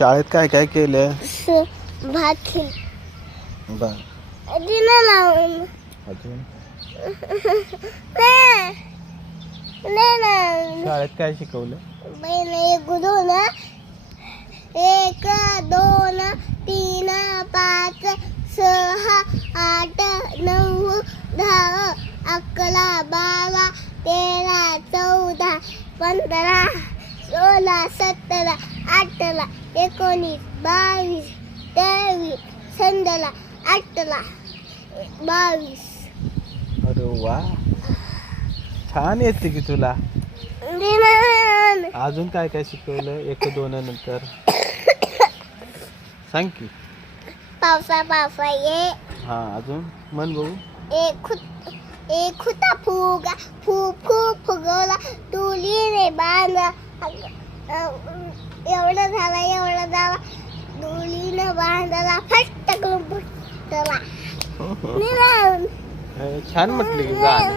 शाळेत काय काय केलं? भात बर. दिना लावून अजून नाही शाळेत काय शिकवलं? एक दोन 1 2 3 5 6 8 9 10 11 12 13 14 15 16 17 18 19 22 23 16 18 22. अरे वा, छान येते की तुला. अजून काय काय शिकवलं 1 2 नंतर? सांग की. पावसा ये हा, अजून म्हण बघू. एक होता फुगा फुगवला तुलीने बांधा एवढा झाला तुलीने बांधला फट करून फुटला. छान म्हटली की गाणं.